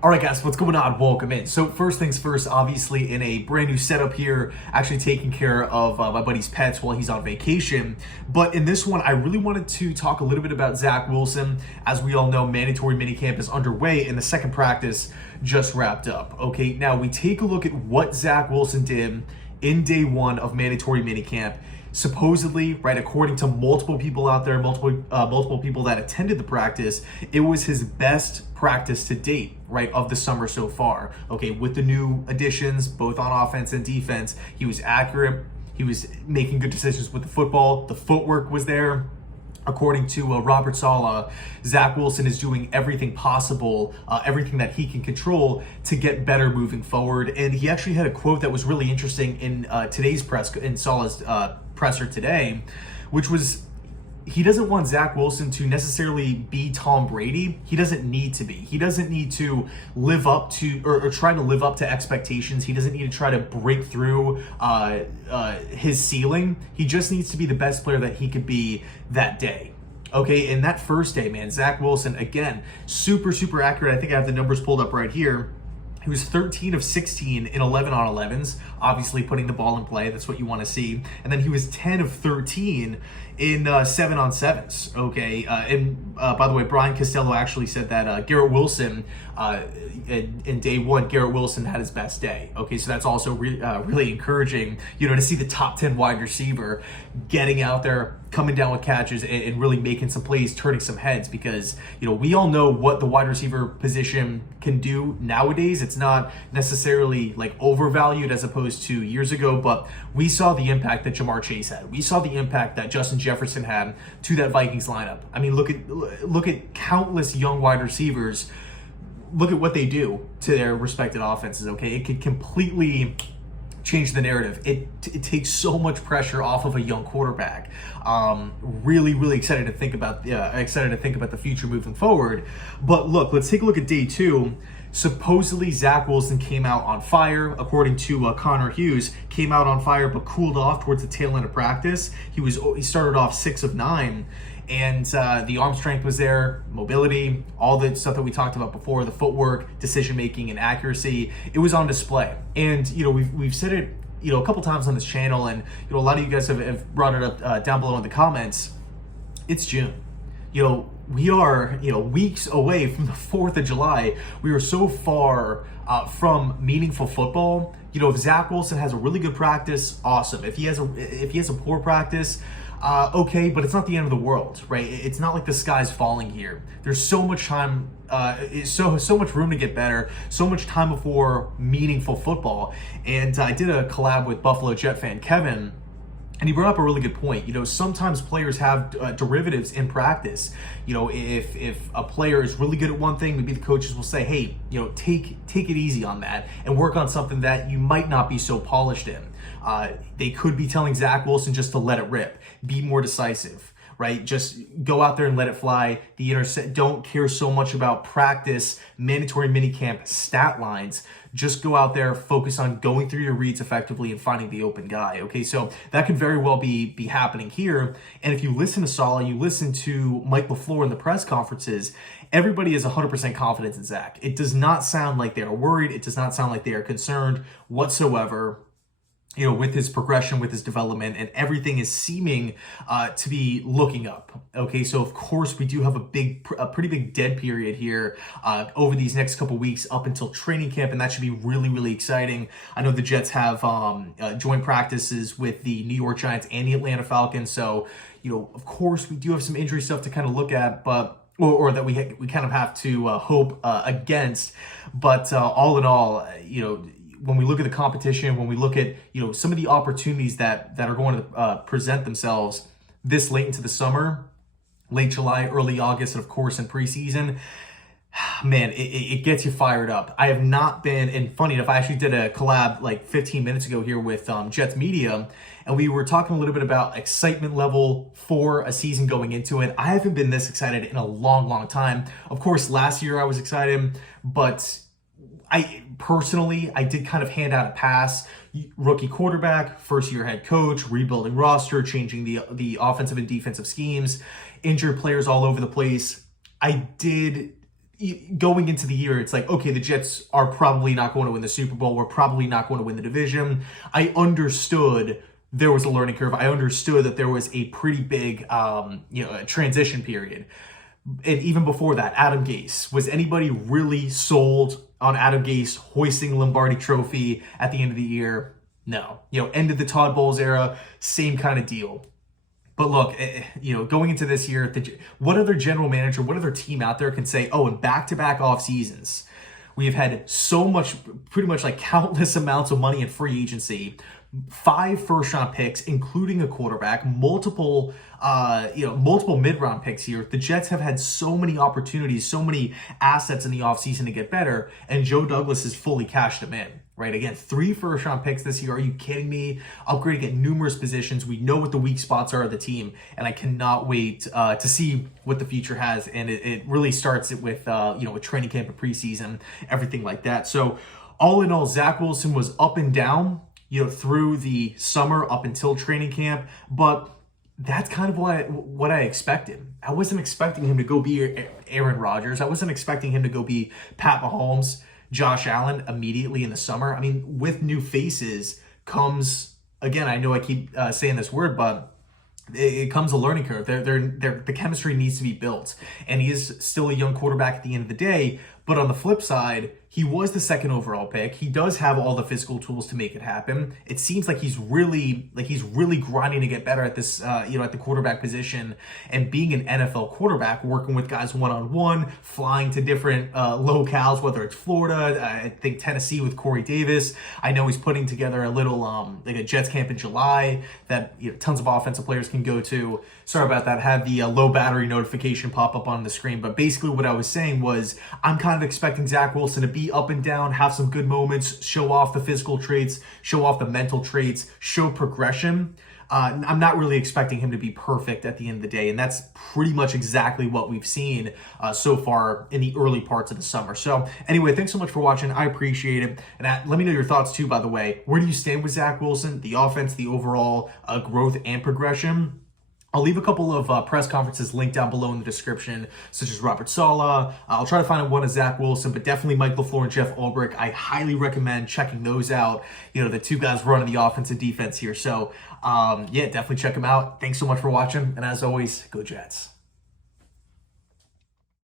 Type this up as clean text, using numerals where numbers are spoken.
All right, guys, what's going on? Welcome in. So first things first, obviously in a brand new setup here, actually taking care of my buddy's pets while he's on vacation. But in this one, I really wanted to talk a little bit about Zach Wilson. As we all know, mandatory minicamp is underway and the second practice just wrapped up. Okay, now we take a look at what Zach Wilson did in day one of mandatory minicamp. Supposedly, right, according to multiple people out there, multiple people that attended the practice, it was his best practice to date, right, of the summer so far. Okay, with the new additions, both on offense and defense, he was accurate. He was making good decisions with the football. The footwork was there. According to Robert Saleh, Zach Wilson is doing everything possible, everything that he can control to get better moving forward. And he actually had a quote that was really interesting in today's in Saleh's presser today, which was, he doesn't want Zach Wilson to necessarily be Tom Brady. He doesn't need to be. He doesn't need to live up to or try to live up to expectations. He doesn't need to try to break through his ceiling. He just needs to be the best player that he could be that day. Okay, and that first day, man, Zach Wilson, again, super accurate. I think I have the numbers pulled up right here. He was 13 of 16 in 11 on 11s, obviously putting the ball in play. That's what you want to see. And then he was 10 of 13 in 7 on 7s. Okay, and by the way, Brian Costello actually said that Garrett Wilson, in day one, Garrett Wilson had his best day. Okay, so that's also really encouraging, to see the top 10 wide receiver getting out there, coming down with catches and really making some plays, turning some heads, because we all know what the wide receiver position can do nowadays. It's not necessarily like overvalued as opposed to years ago, but we saw the impact that Jamar Chase had. We saw the impact that Justin Jefferson had to that Vikings lineup. I mean, look at countless young wide receivers. Look at what they do to their respective offenses. Okay, it could completely change the narrative. It takes so much pressure off of a young quarterback. Really excited to think about the future moving forward. But look, let's take a look at day two. Supposedly Zach Wilson came out on fire, according to Connor Hughes, came out on fire but cooled off towards the tail end of practice. He started off 6 of 9. And the arm strength was there, mobility, all the stuff that we talked about before, the footwork, decision-making, and accuracy. It was on display. And, we've said it, a couple times on this channel, and, a lot of you guys have brought it up down below in the comments. It's June. We are, weeks away from the 4th of July. We are so far from meaningful football. If Zach Wilson has a really good practice, awesome. If he has a poor practice, okay, but it's not the end of the world, right? It's not like the sky's falling here. There's so much time, so much room to get better, so much time before meaningful football. And I did a collab with Buffalo Jet fan Kevin, and he brought up a really good point. Sometimes players have derivatives in practice. If a player is really good at one thing, maybe the coaches will say, hey, take it easy on that and work on something that you might not be so polished in. They could be telling Zach Wilson just to let it rip, be more decisive, right? Just go out there and let it fly. The intercept. Don't care so much about practice, mandatory minicamp stat lines. Just go out there, focus on going through your reads effectively and finding the open guy. Okay, so that could very well be happening here. And if you listen to Saleh, you listen to Mike LaFleur in the press conferences, everybody has 100% confidence in Zach. It does not sound like they are worried. It does not sound like they are concerned whatsoever. With his progression, with his development, and everything is seeming to be looking up. Okay, so of course we do have a pretty big dead period here over these next couple weeks up until training camp, and that should be really exciting. I know the Jets have joint practices with the New York Giants and the Atlanta Falcons, so of course we do have some injury stuff to kind of look at, but or that we kind of have to hope against. But all in all, when we look at the competition, when we look at some of the opportunities that are going to present themselves this late into the summer, late July, early August, and of course in preseason, man, it gets you fired up. I have not been, and funny enough, I actually did a collab like 15 minutes ago here with Jets Media, and we were talking a little bit about excitement level for a season going into it. I haven't been this excited in a long time. Of course, last year I was excited, but I did kind of hand out a pass. Rookie quarterback, first-year head coach, rebuilding roster, changing the offensive and defensive schemes, injured players all over the place. I did going into the year, it's like, okay, the Jets are probably not going to win the Super Bowl. We're probably not going to win the division. I understood there was a learning curve. I understood that there was a pretty big, transition period. And even before that, Adam Gase. Was anybody really sold on Adam Gase hoisting Lombardi Trophy at the end of the year? No. End of the Todd Bowles era, same kind of deal. But look, going into this year, what other general manager, what other team out there can say, oh, in back-to-back off seasons, we have had so much, pretty much like countless amounts of money in free agency, 5 first-round picks, including a quarterback, multiple mid-round picks here. The Jets have had so many opportunities, so many assets in the offseason to get better, and Joe Douglas has fully cashed them in. Right? Again, 3 first-round picks this year. Are you kidding me? Upgrading at numerous positions. We know what the weak spots are of the team, and I cannot wait to see what the future has. And it really starts with with training camp and preseason, everything like that. So, all in all, Zach Wilson was up and down, through the summer up until training camp, but that's kind of what I expected. I wasn't expecting him to go be Aaron Rodgers. I wasn't expecting him to go be Pat Mahomes, Josh Allen immediately in the summer. I mean, with new faces comes, again, I know I keep saying this word, but it comes a learning curve. The chemistry needs to be built. And he is still a young quarterback at the end of the day. But on the flip side, he was the 2nd overall pick. He does have all the physical tools to make it happen. It seems like he's really grinding to get better at this, at the quarterback position, and being an NFL quarterback, working with guys one-on-one, flying to different locales, whether it's Florida, I think Tennessee with Corey Davis. I know he's putting together a little like a Jets camp in July that tons of offensive players can go to. Sorry about that. Had the low battery notification pop up on the screen, but basically what I was saying was I'm kind of expecting Zach Wilson to be up and down, have some good moments, show off the physical traits, show off the mental traits, show progression. I'm not really expecting him to be perfect at the end of the day, and that's pretty much exactly what we've seen so far in the early parts of the summer. So anyway, thanks so much for watching. I appreciate it. And let me know your thoughts too, by the way. Where do you stand with Zach Wilson, the offense, the overall growth and progression? I'll leave a couple of press conferences linked down below in the description, such as Robert Saleh. I'll try to find one of Zach Wilson, but definitely Mike LaFleur and Jeff Ulbrich. I highly recommend checking those out. The 2 guys running the offense and defense here. So, definitely check them out. Thanks so much for watching. And as always, go Jets.